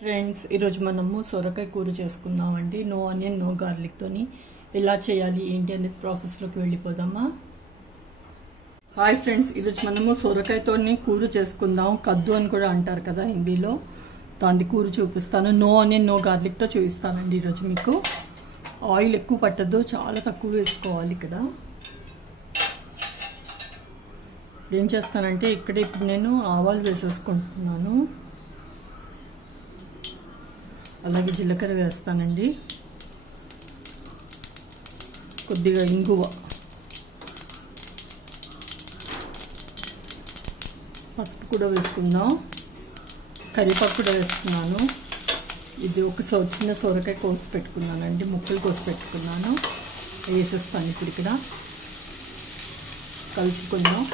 Friends ఈరోజు మనము సొరకాయ కూర చేసుకుందామండి. నో ఆనియన్ నో గార్లిక్తోని ఎలా చేయాలి ఏంటి అనేది ప్రాసెస్లోకి వెళ్ళిపోదామా. హాయ్ ఫ్రెండ్స్, ఈరోజు మనము సొరకాయతోని కూర చేసుకుందాం. కద్దు అని కూడా అంటారు కదా హిందీలో. దాని కూర చూపిస్తాను. నో ఆనియన్ నో గార్లిక్తో చూపిస్తానండి ఈరోజు మీకు. ఆయిల్ ఎక్కువ పట్టదు, చాలా తక్కువ వేసుకోవాలి. ఇక్కడ ఏం చేస్తానంటే ఇప్పుడు నేను ఆవాలు వేసేసుకుంటున్నాను. అలాగే జీలకర్ర వేస్తానండి, కొద్దిగా ఇంగువ, పసుపు కూడా వేసుకుందాం, కరివేపాకు కూడా వేస్తున్నాను. ఇది ఒక చిన్న సొరకాయ కోసి పెట్టుకున్నానండి, ముక్కలు కోసి పెట్టుకున్నాను. వేసేస్తాను ఇప్పుడు ఇక్కడ. కలుపుకుందాం.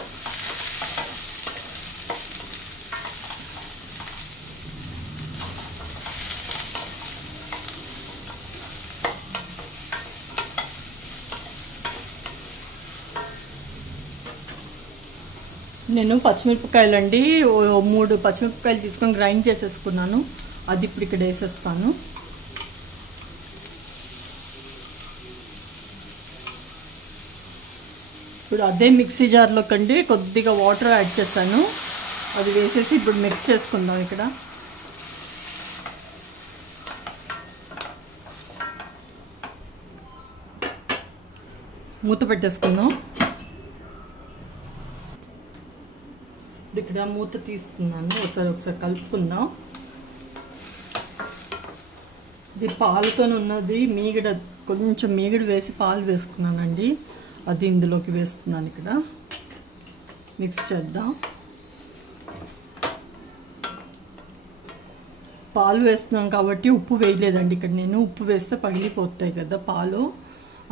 నేను పచ్చిమిరపకాయలు అండి 3 పచ్చిమిరపకాయలు తీసుకొని గ్రైండ్ చేసేసుకున్నాను. అది ఇప్పుడు ఇక్కడ వేసేస్తాను. ఇప్పుడు అదే మిక్సీ జార్లో కండి కొద్దిగా వాటర్ యాడ్ చేశాను. అది వేసేసి ఇప్పుడు మిక్స్ చేసుకుందాం. ఇక్కడ మూత పెట్టేసుకుందాం. ఇక్కడ మూత తీస్తున్నాను. ఒకసారి కలుపుకుందాం. ఇది పాలతో ఉన్నది, మీగడ కొంచెం మీగడ వేసి పాలు వేసుకున్నానండి. అది ఇందులోకి వేస్తున్నాను. ఇక్కడ మిక్స్ చేద్దాం. పాలు వేస్తున్నాం కాబట్టి ఉప్పు వేయలేదండి ఇక్కడ నేను. ఉప్పు వేస్తే పగిలిపోతాయి కదా పాలు,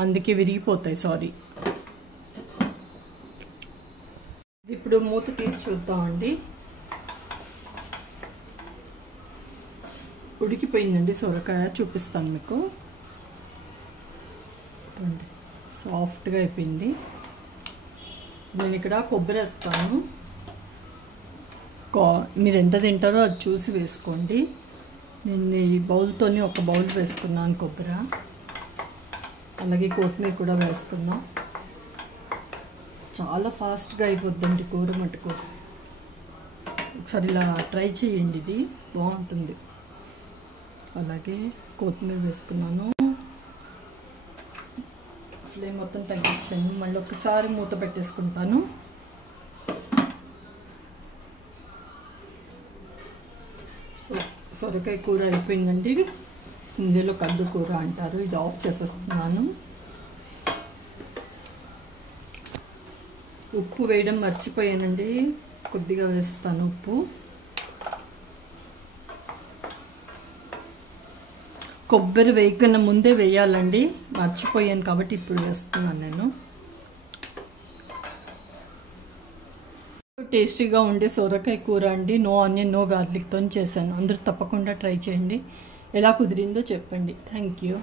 అందుకే విరిగిపోతాయి. సారీ. ఇప్పుడు మూత తీసి చూద్దామండి. ఉడికిపోయిందండి సొరకాయ. చూపిస్తాను మీకు. సాఫ్ట్గా అయిపోయింది. నేను ఇక్కడ కొబ్బరి వేస్తాను. మీరు ఎంత తింటారో అది చూసి వేసుకోండి. నేను ఈ బౌల్తోని ఒక బౌల్ వేసుకున్నాను కొబ్బరి. అలాగే కొత్తిమీర కూడా వేసుకుందాం. చాలా ఫాస్ట్గా అయిపోద్దండి కూర మటుకు. ఒకసారి ఇలా ట్రై చేయండి, ఇది బాగుంటుంది. అలాగే కొత్తిమీర వేసుకున్నాను. ఫ్లేమ్ మొత్తం తగ్గించాను. మళ్ళీ ఒకసారి మూత పెట్టేసుకుంటాను. సొరకాయ కూర అయిపోయిందండి. ఇందులో కద్దు కూర అంటారు. ఇది ఆఫ్ చేసేస్తున్నాను. ఉప్పు వేయడం మర్చిపోయానండి, కొద్దిగా వేస్తాను ఉప్పు. కొబ్బరి వేయకన్నా ముందే వేయాలండి, మర్చిపోయాను కాబట్టి ఇప్పుడు వేస్తున్నాను నేను. టేస్టీగా ఉండే సొరకాయ కూర అండి. నో ఆనియన్ నో గార్లిక్తో చేశాను. అందరూ తప్పకుండా ట్రై చేయండి. ఎలా కుదిరిందో చెప్పండి. Thank you.